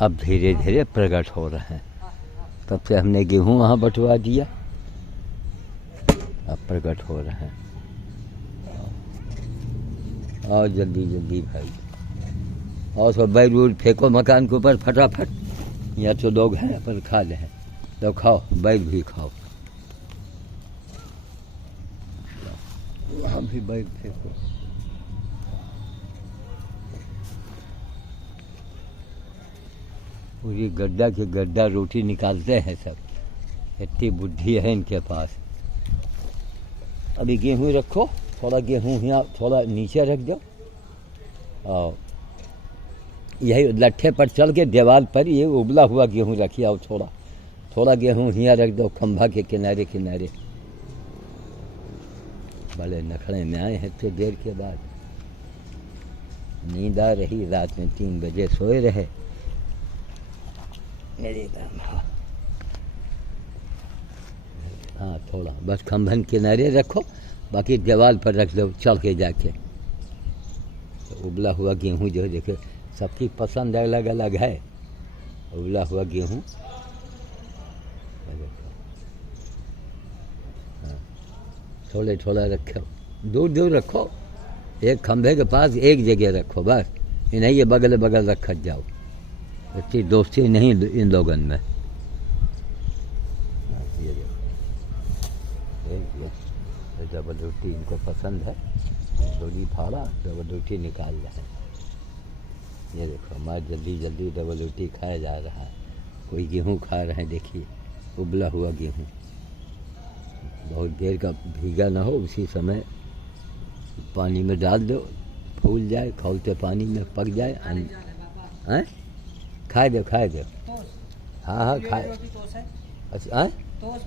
अब धीरे धीरे प्रकट हो रहे हैं। तब से हमने गेहूं वहाँ बंटवा दिया, अब प्रकट हो रहे हैं। और जल्दी जल्दी भाई, और सब बैर वूर फेंको मकान के ऊपर फटाफट। यहाँ तो लोग हैं पर खा ले हैं, तो खाओ, बैर भी खाओ, वहाँ भी बैर फेंको। पूरी गड्ढा के गड्ढा रोटी निकालते हैं सब, इतनी बुद्धि है इनके पास। अभी गेहूँ रखो, थोड़ा गेहूँ यहाँ थोड़ा नीचे रख दो, और यही लट्ठे पर चल के दीवार पर ये उबला हुआ गेहूँ रखिए, और थोड़ा थोड़ा गेहूँ यहाँ रख दो खंभा के किनारे किनारे। बड़े नखड़े में आए हैं तो देर के बाद। नींद आ रही, रात में 3 बजे सोए रहे मेरे राम। हाँ थोड़ा बस खंभन किनारे रखो, बाकी दीवार पर रख दो चल के जाके। तो उबला हुआ गेहूँ जो देखो, सबकी पसंद अलग अलग है। उबला हुआ गेहूँ, हाँ थोड़े थोड़ा रखो, दूर दूर रखो, एक खंभे के पास एक जगह रखो बस, इन्हें ये बगल बगल रखत जाओ। इतनी दोस्ती नहीं इन लोगों में। ये डबल रोटी इनको पसंद है, थोड़ी फाड़ा डबल रोटी निकाल रहे हैं। ये देखो हमारा जल्दी जल्दी डबल रोटी खाया जा रहा है। कोई गेहूँ खा रहे हैं, देखिए उबला हुआ गेहूँ, बहुत देर का भीगा ना हो, उसी समय पानी में डाल दो, फूल जाए, खौलते पानी में पक जाए। हैं खाए दो खाए दो। हाँ हाँ खाए। अच्छा हैं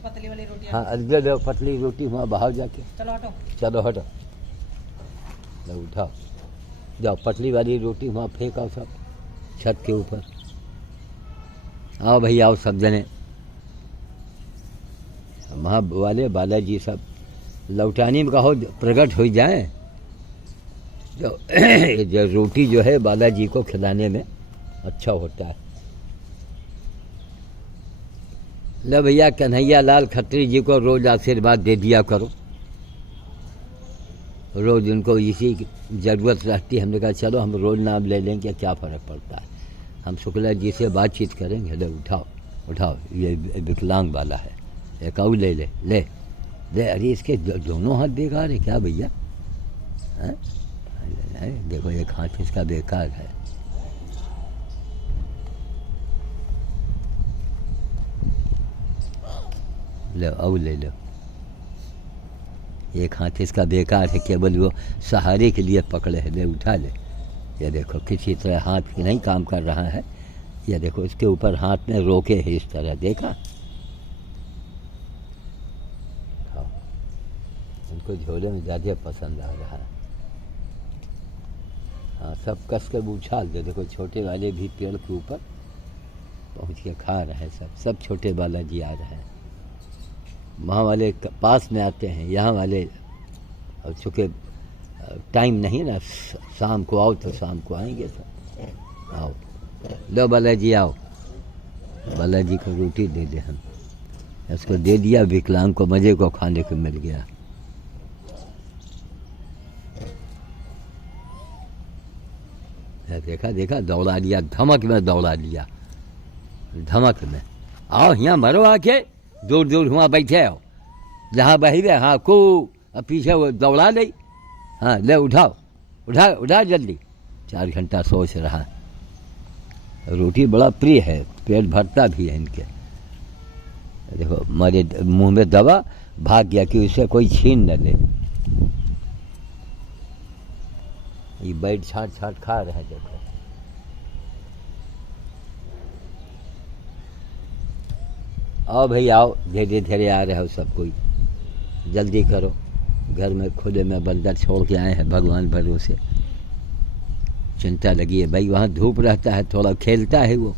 पतली वाली रोटी, हाँ अदले दो पतली रोटी वहाँ बाहर जाके। चलो हटो, चलो हटो, लो उठाओ, जाओ पतली वाली रोटी वहाँ फेंको सब छत के ऊपर। आओ भाई आओ सब जने, वहाँ वाले बालाजी सब लौटानी में कहो प्रकट हो जाए। जो रोटी जो है बालाजी को खिलाने में अच्छा होता है। ले भैया कन्हैया लाल खत्री जी को रोज आशीर्वाद दे दिया करो, रोज उनको इसी की ज़रूरत रहती है। हमने कहा चलो हम रोज नाम ले लेंगे, क्या फ़र्क पड़ता है, हम शुक्ला जी से बातचीत करेंगे। ले उठाओ उठाओ, ये विकलांग वाला है, एक और ले ले ले ले। अरे इसके दोनों हाथ बेकार है क्या भैया? देखो एक हाथ इसका बेकार है। लो और ले लो, एक हाथ इसका बेकार है, केवल वो सहारे के लिए पकड़े है। ले उठा ले, ये देखो किसी तरह हाथ नहीं काम कर रहा है। ये देखो इसके ऊपर हाथ में रोके है इस तरह, देखा? खाओ, उनको झोले में ज़्यादा पसंद आ रहा है। हाँ सब कस कर उछाल दे। देखो छोटे वाले भी पेड़ के ऊपर पहुँच के खा रहे हैं, सब छोटे बालाजी आ रहे हैं। वहाँ वाले पास में आते हैं, यहाँ वाले अब चूँकि टाइम नहीं ना, शाम को आओ तो शाम को आएंगे सब। आओ लो बालाजी आओ, बालाजी को रोटी दे दे। हम इसको दे दिया, विकलांग को मज़े को खाने को मिल गया। देखा देखा, दौड़ा लिया, धमक में दौड़ा लिया, धमक में। आओ यहाँ मरो आके, दूर दूर हुआ बैठे हो, जहाँ बहिरे हाँ को पीछे वो दौड़ा ले। हाँ ले उठाओ, उठा उठा जल्दी। 4 घंटा सोच रहा। रोटी बड़ा प्रिय है, पेट भरता भी है इनके। देखो हमारे मुंह में दवा, भाग गया कि उसे कोई छीन न ले। ये बैठ छाट छाट खा रहे हैं। देखो आओ भाई आओ, धीरे धीरे आ रहे हो सब कोई, जल्दी करो। घर में खुले में बंदर छोड़ के आए हैं, भगवान भरोसे। चिंता लगी है भाई, वहाँ धूप रहता है, थोड़ा खेलता है वो।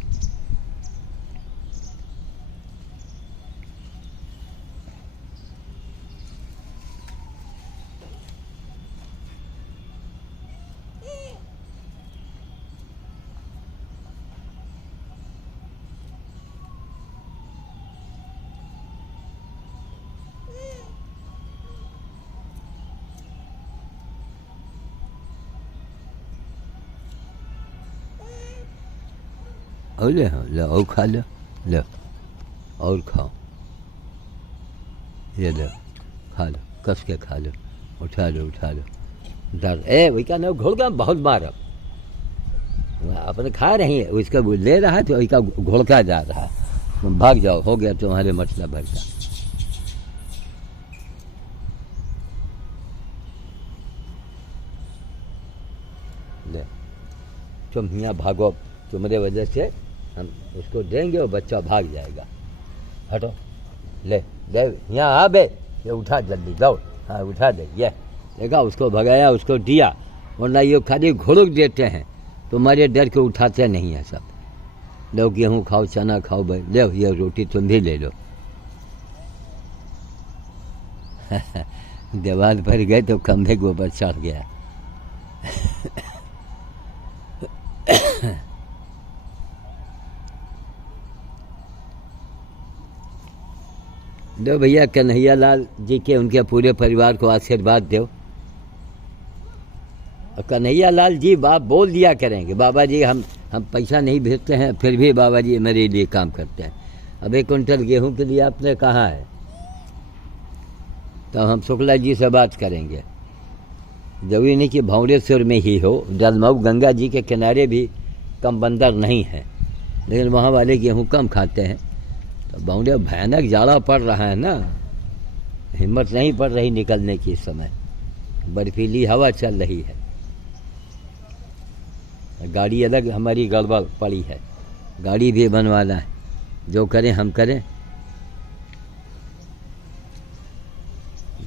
और ले लो और खा लो, लो और खाओ, ये लो खा लो, कस के खा लो, उठा लो दर्द वही का ना घोल का बहुत बार अब अपने खा रही है, उसका ले रहा है तो उसका घोड़का जा रहा है, तुम भाग जाओ, हो गया तुम्हारे मसला भर का। ले तुम यहाँ भागो, तुम्हारे वजह से हम उसको देंगे और बच्चा भाग जाएगा। हटो, ले दे यहाँ आ बे, ये उठा जल्दी दौड़, हाँ उठा दे, ये देखा उसको भगाया, उसको दिया, वरना ये खाली घुड़क देते हैं, तुम्हारे डर के उठाते नहीं है सब। लो गेहूँ खाओ, चना खाओ भाई, ले ये रोटी तुम भी ले लो। दीवार पर गए तो खंभे के ऊपर चढ़ गया। दो भैया कन्हैया लाल जी के उनके पूरे परिवार को आशीर्वाद दो। और कन्हैया लाल जी बाप बोल दिया करेंगे, बाबा जी हम पैसा नहीं भेजते हैं, फिर भी बाबा जी मेरे लिए काम करते हैं। अब 1 क्विंटल गेहूं के लिए आपने कहा है, तो हम शुक्ला जी से बात करेंगे। जरूरी नहीं कि भंवरेश्वर में ही हो, जलमऊ गंगा जी के किनारे भी कम बंदर नहीं है, लेकिन वहाँ वाले गेहूँ कम खाते हैं। तो भंवरे भयानक जाड़ा पड़ रहा है ना, हिम्मत नहीं पड़ रही निकलने की इस समय, बर्फीली हवा चल रही है, गाड़ी अलग हमारी गड़बड़ पड़ी है, गाड़ी भी बनवाना है, जो करें हम करें।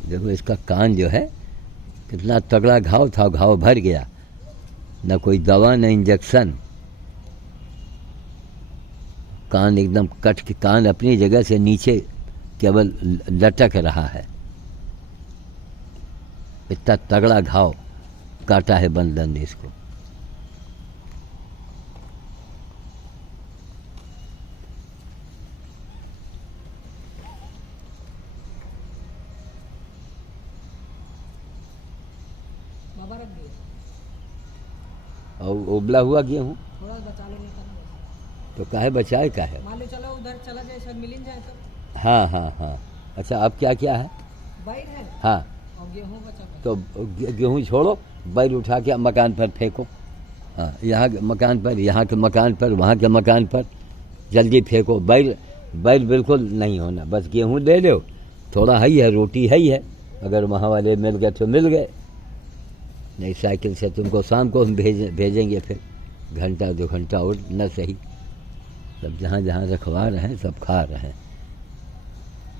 देखो इसका कान जो है कितना तगड़ा घाव था, घाव भर गया, न कोई दवा न इंजेक्शन, कान एकदम कट के, कान अपनी जगह से नीचे केवल लटक रहा है, इतना तगड़ा घाव काटा है बंदर ने इसको। और उबला हुआ गेहूँ थोड़ा बचा लो, नहीं करना तो काहे बचाए काहे, मान लो चलो उधर चला जाए, सब मिल जाए सब। हाँ हाँ हाँ। अच्छा अब क्या क्या है, बैर है हाँ और गेहूं बचा है। तो गेहूँ छोड़ो, बैल उठा के मकान पर फेंको, हाँ यहाँ के मकान पर, यहाँ के मकान पर, वहाँ के मकान पर जल्दी फेंको। बैल बिल्कुल नहीं होना, बस गेहूँ ले लो, थोड़ा है ही है, रोटी है ही है, अगर वहाँ वाले मिल गए तो मिल गए, नहीं साइकिल से तुमको शाम को हम भेजेंगे, फिर घंटा 2 घंटा और न सही, सब जहाँ जहाँ रखवा रहे हैं सब खा रहे हैं।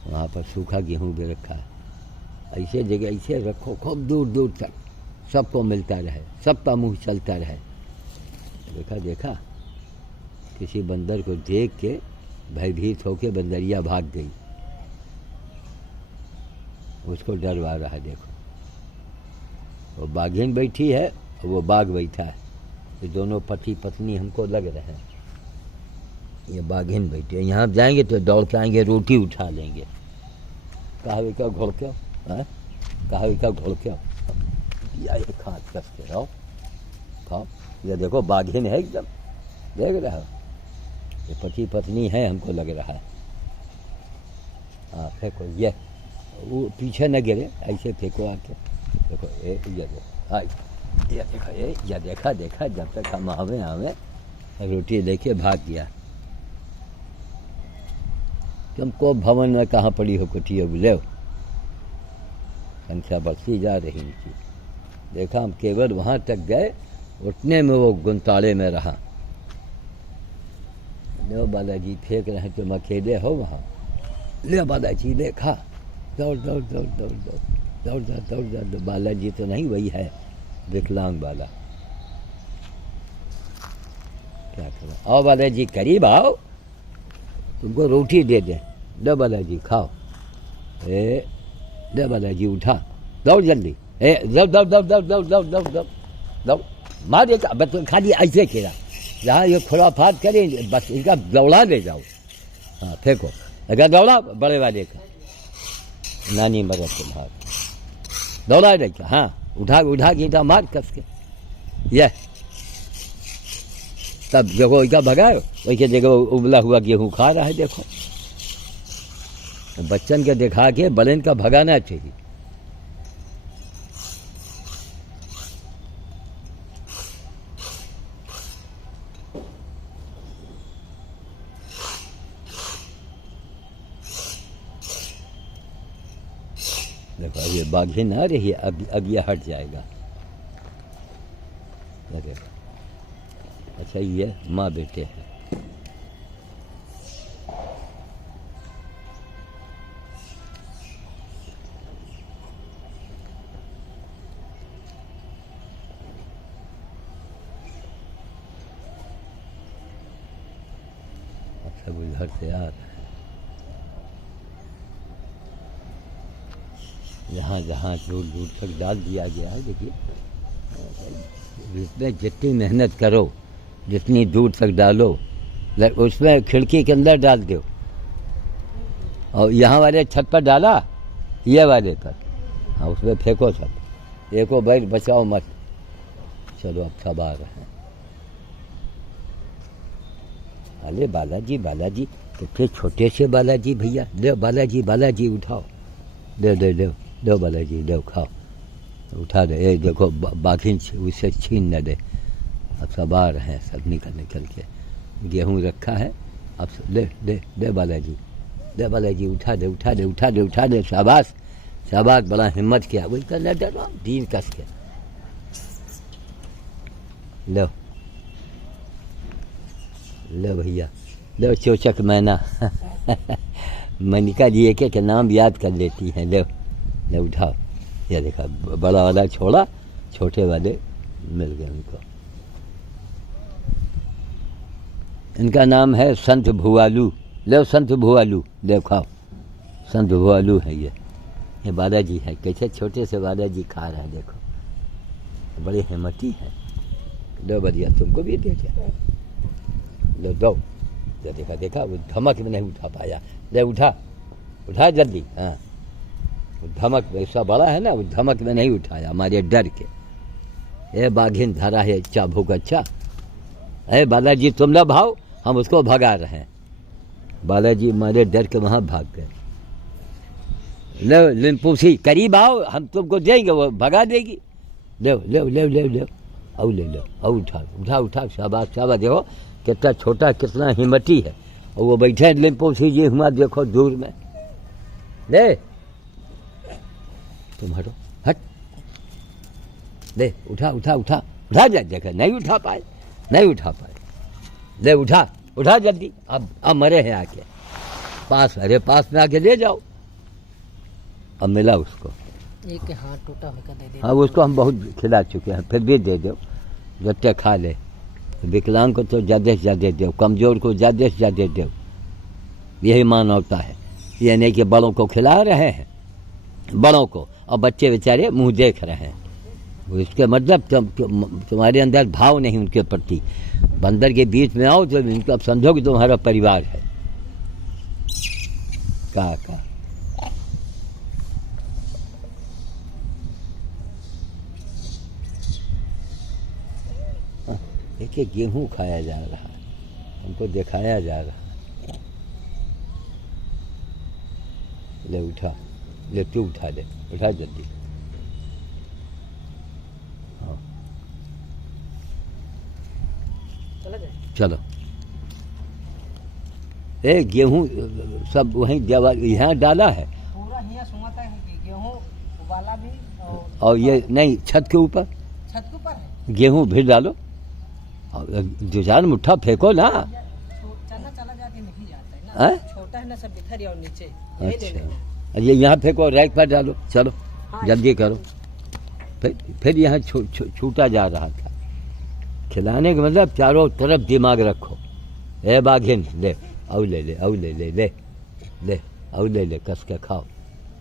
वहाँ पर सूखा गेहूँ भी रखा है, ऐसे जगह ऐसे रखो खूब दूर दूर तक सबको मिलता रहे, सबका मुंह चलता रहे। देखा किसी बंदर को देख के भयभीत होके बंदरिया भाग गई, उसको डरवा रहा है। देखो वो बाघिन बैठी है और वो बाघ बैठा है, ये दोनों पति पत्नी हमको लग रहे हैं। ये बाघिन बैठी है, यहाँ जाएंगे तो दौड़ के आएंगे, रोटी उठा लेंगे। कहावे का घोड़ क्यों, कहावे का घोड़ क्यों, या ये खाद कस के रहो, खाओ। ये देखो बाघिन है एकदम, देख रहे हो, ये पति पत्नी है हमको लग रहा है। हाँ फेंको, ये वो पीछे न गिरे, ऐसे फेंको आके। देखो ये देखो, ये देखो, ये देखा जब तक हम आवे रोटी लेके भाग गया। तुमको भवन में कहाँ पड़ी हो कुटिया, ले संख्या बढ़ती जा रही थी। देखा हम केवल वहाँ तक गए, उठने में वो गुंताड़े में रहा। ले बालाजी फेंक रहे हैं, तुम अकेले हो वहाँ, ले बालाजी ले खा, दौड़ दौड़ दौड़ दौड़ दौड़ दौड़ दौड़ दौड़ दौड़। बालाजी तो नहीं, वही है विकलांग बाला। क्या करो, आओ बालाजी करीब आओ, तुमको रोटी दे दें, दो बालाजी खाओ। दो बालाजी उठा, दौड़ जल्दी, दौड़ दौड़ दौड़ दौड़ दौड़ दौड़ दौड़ दौड़ दौड़, मार देगा बस, खाली ऐसे खेला, जहाँ ये खुराफात करें बस इनका दौड़ा ले जाओ। हाँ फेंको, अगर दौड़ा बड़े वाले का, नानी मदद तुम्हारा दौड़ा देगा। हाँ उठा के ईटा मार कस के, यह तब देखो वही का भगाओ, वही के जगह उबला हुआ गेहूँ खा रहा है। देखो बच्चन के दिखा के बड़न का भगाना चाहिए। देखो अब ये बाघिन आ रही है, अब ये हट जाएगा। देखो अच्छा ये माँ बेटे हैं। सब उधर से आ रहे हैं। जहाँ जहाँ दूर दूर तक डाल दिया गया है। देखिए इसमें जितनी मेहनत करो, जितनी दूर तक डालो, उसमें खिड़की के अंदर डाल दो। और यहाँ वाले छत पर डाला, ये वाले पर, हाँ उसमें फेंको सब। एको बैठ बचाओ मत। चलो अब सब आ रहे हैं। अरे बालाजी बालाजी, कितने छोटे से बालाजी भैया। दो बालाजी बालाजी उठाओ, दो दो दो दो बालाजी दो, खाओ, उठा दे। ये देखो बाघिन उसे छीन न दे। अब सब आ रहे हैं, सब निकल के। गेहूँ रखा है, अब दे दे दे बालाजी, दे बालाजी, उठा दे उठा दे उठा दे उठा दे। शाबाश शाबाश, बड़ा हिम्मत किया। वही करना डरो, दीन कस के लो लो भैया, लो चोचक मैना। मनिका जी एक नाम याद कर लेती हैं। लो लो उठाओ। ये देखा बड़ा वाला छोड़ा, छोटे वाले मिल गए उनको। इनका नाम है संत भुआलू। लो संत भुआलू, देखो संत भुआलू है ये बालाजी है। कैसे छोटे से बालाजी खा रहा है, देखो बड़े हिम्मती है। लो बढ़िया, तुमको भी दे दिया। लो दो, देखा देखा वो धमक में नहीं उठा पाया। ले उठा उठा जल्दी। हाँ धमक ऐसा बड़ा है ना, वो धमक में नहीं उठाया हमारे डर के। ए बाघिन धरा है चाभू का। अच्छा अरे बालाजी तुम ना भाओ, हम उसको भगा रहे हैं। बालाजी हमारे डर के वहाँ भाग गए। लो लिम्पूसी करीब आओ, हम तुमको देंगे, वो भगा देगी। ले ले ले ले ले औ ले लो, औ उठा उठा उठा। शाबाश शाबाश, देखो कितना छोटा, कितना हिम्मती है। और वो बैठे हैं लिम्पूसी जी, हुआ देखो दूर में। ले तुम हटो, हट, ले उठा उठा उठा उठा। जा देखा नहीं उठा पाए, नहीं उठा पाए। ले उठा उठा जल्दी। अब मरे हैं आके पास, अरे पास में आके ले जाओ। अब मिला उसको। एक हाथ टूटा होकर दे दे। हाँ उसको हम बहुत खिला चुके हैं, फिर भी दे दो, जट्टे खा ले। विकलांग को तो ज़्यादा से ज़्यादा दो, कमज़ोर को ज़्यादा से ज़्यादा दो। यही मानवता है। ये नहीं कि बड़ों को खिला रहे हैं, बड़ों को, और बच्चे बेचारे मुंह देख रहे हैं। इसके मतलब तुम्हारे अंदर भाव नहीं उनके प्रति। बंदर के बीच में आओ तो इनको अब समझो कि तुम्हारा परिवार है। का देखिए गेहूं खाया जा रहा है, हमको दिखाया जा रहा है। ले उठा, ले तू उठा, ले उठा जल्दी। हाँ चलो। ए गेहूं सब वहीं यहाँ डाला है। पूरा यहाँ सुनाता है कि गेहूँ वाला भी और ये नहीं, छत के ऊपर, छत के ऊपर है। गेहूं फिर डालो, दो चार मुट्ठा फेंको ना। चला जाके नहीं जाता है ना, छोटा है ना, सब बिखर और नीचे। अच्छा ये यहाँ फेंको, रैक पर डालो। चलो जल्दी करो। फिर यहाँ छूटा जा रहा था। खिलाने का मतलब चारों तरफ दिमाग रखो। ए बाघिन ले, औ ले ले, औ ले ले ले ले, औ ले ले, कस के खाओ।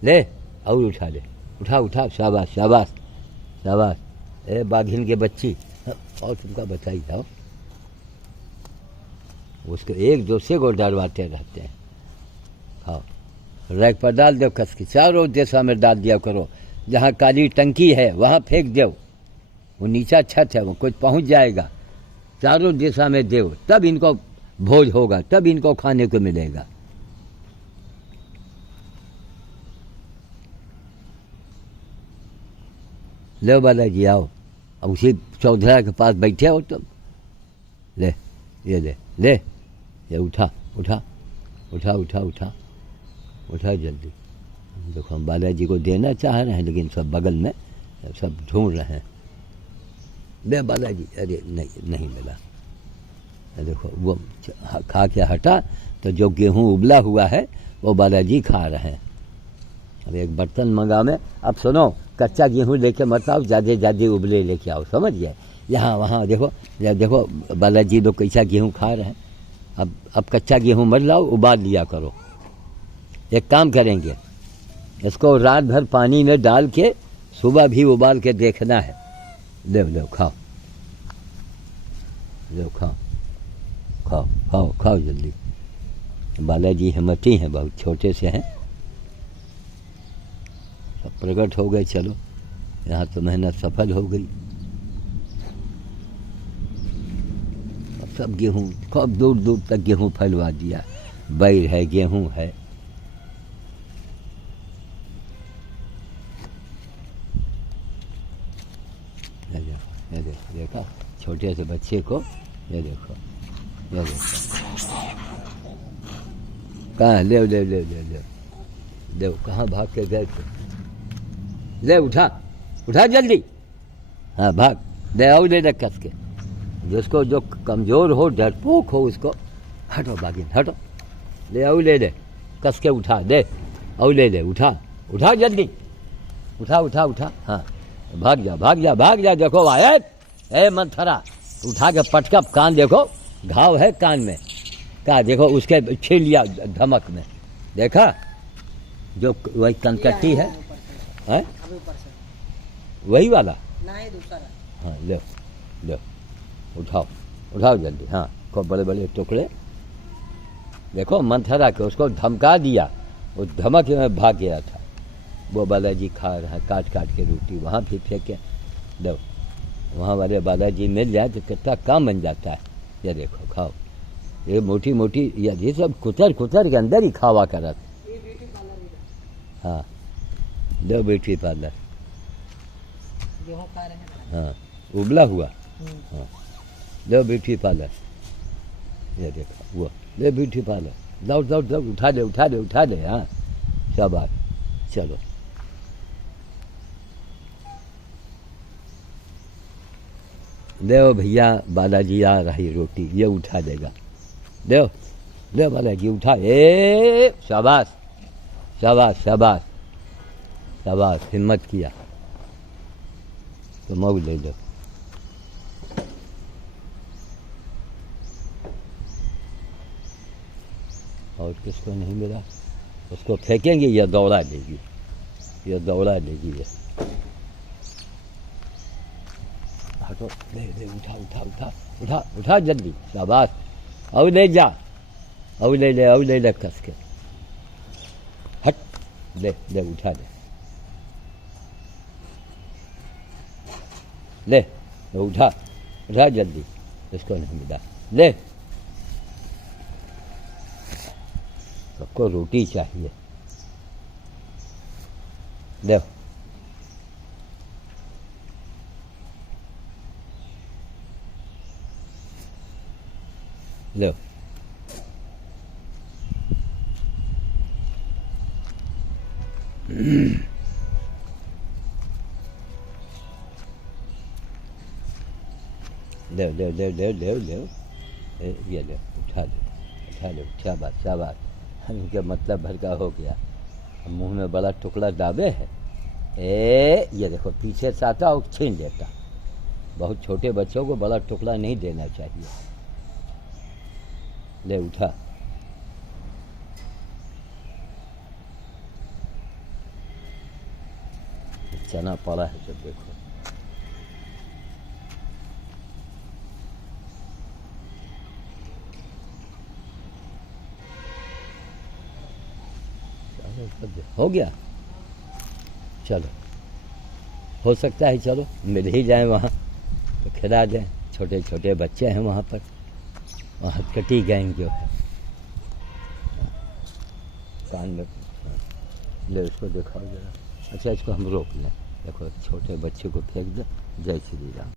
ले और उठा ले, उठा उठा। शाबाश शाबाश शाबाश। ए बाघिन के बच्ची, और तुमका बताई जाओ। उसको एक दूसरे को डरवाते रहते हैं। खाओ, रैक पर डाल दो कस की, चारों दिशा में डाल दिया करो। जहाँ काली टंकी है वहाँ फेंक दो, वो नीचा छत है, वो कुछ पहुँच जाएगा। चारों दिशा में देव, तब इनको भोज होगा, तब इनको खाने को मिलेगा। ले बालाजी आओ, अब उसी चौधरा के पास बैठे हो तुम। ले ये ले ले, ये उठा उठा उठा उठा उठा उठा जल्दी। देखो हम बालाजी को देना चाह रहे हैं, लेकिन सब बगल में सब ढूंढ रहे हैं। ले बालाजी, अरे नहीं मिला। देखो वो खा के हटा, तो जो गेहूँ उबला हुआ है वो बालाजी खा रहे हैं। अब एक बर्तन मंगा में, अब सुनो, कच्चा गेहूँ लेके मत आओ, ज़्यादा उबले लेके आओ, समझ गए। यहाँ वहाँ देखो, देखो बालाजी लोग कैसा गेहूँ खा रहे हैं। अब कच्चा गेहूँ मत लाओ, उबाल लिया करो। एक काम करेंगे, इसको रात भर पानी में डाल के सुबह भी उबाल के देखना है। ले खाओ, ले खाओ खाओ खाओ खाओ जल्दी। बालाजी हिम्मती हैं, बहुत छोटे से हैं, सब प्रकट हो गए। चलो, यहाँ तो मेहनत सफल हो गई। अब सब गेहूँ खूब दूर दूर तक गेहूँ फैलवा दिया। बैर है, गेहूँ है। ये देखो, देखा छोटे से बच्चे को, ये देखो, ये देखो कहाँ, ले ले ले ले ले ले, कहाँ भाग के गए थे। ले उठा उठा जल्दी, हाँ भाग, ले आओ, ले ले कस के। जिसको जो कमज़ोर हो, डरपोक हो, उसको हटो, बागिन हटो, ले आओ, ले ले कस के उठा, ले आओ, ले ले, उठा उठा जल्दी, उठा उठा उठा, हाँ भाग जा भाग जा भाग जा। देखो आया ए मंथरा, उठा के पटका, कान देखो घाव है कान में, का देखो उसके छील लिया धमक में, देखा जो वही कनकट्टी है, हैं वही वाला ना, ये दूसरा। हाँ ले ले, उठाओ उठाओ जल्दी, हाँ खूब बड़े बड़े टुकड़े। देखो मंथरा के उसको धमका दिया, वो धमक में भाग गया था। वो बालाजी खा रहा है काट काट के रोटी, वहाँ भी फेंके दो, वहाँ वाले बालाजी मिल जाए तो कितना काम बन जाता है। ये देखो खाओ, ये मोटी मोटी, ये सब कुतर कुतर के अंदर ही खावा करत। हाँ दो ब्यूटी पार्लर, गेहूँ खा रहे हैं। हाँ उबला हुआ, हाँ दो ब्यूटी पार्लर। ये देखो वो ले ब्यूटी पार्लर, दौड़ दौड़ दौड़, उठा दे उठा दे उठा दे, हाँ शाबाश। चलो देव भैया, बालाजी आ रही रोटी, ये उठा देगा। देव देव बालाजी उठा, ए शाबाश शाबाश शाबाश शाबाश, हिम्मत किया तो मऊ ले लो। और किसको नहीं मिला, उसको फेंकेंगे, यह दौड़ा देगी, यह दौड़ा देगी। ये हटो, ले ले, उठा उठा उठा उठा उठा जल्दी, शाबाश। अब ले जा, अब ले ले, अब ले ले कस के, हट, ले ले उठा दे, ले उठा उठा जल्दी, इसको नहीं मिला। ले, सबको रोटी चाहिए। ले लो, ले ले ले ले ले ले, ये ले उठा लो, शाबाश शाबाश। इनके मतलब भर का हो गया, मुंह में बड़ा टुकड़ा दाबे है। ये देखो पीछे से आता और छीन लेता। बहुत छोटे बच्चों को बड़ा टुकड़ा नहीं देना चाहिए। ले उठा, चना पड़ा है जब देखो। हो गया, चलो हो सकता है, चलो मिल ही जाए वहाँ तो खिला दें। छोटे छोटे बच्चे हैं वहाँ पर, वहाँ हथकटी गैंग जो है। कान में ले, इसको दिखाओ जरा। अच्छा, इसको हम रोक लें। देखो छोटे बच्चे को फेंक दो। जय श्री राम।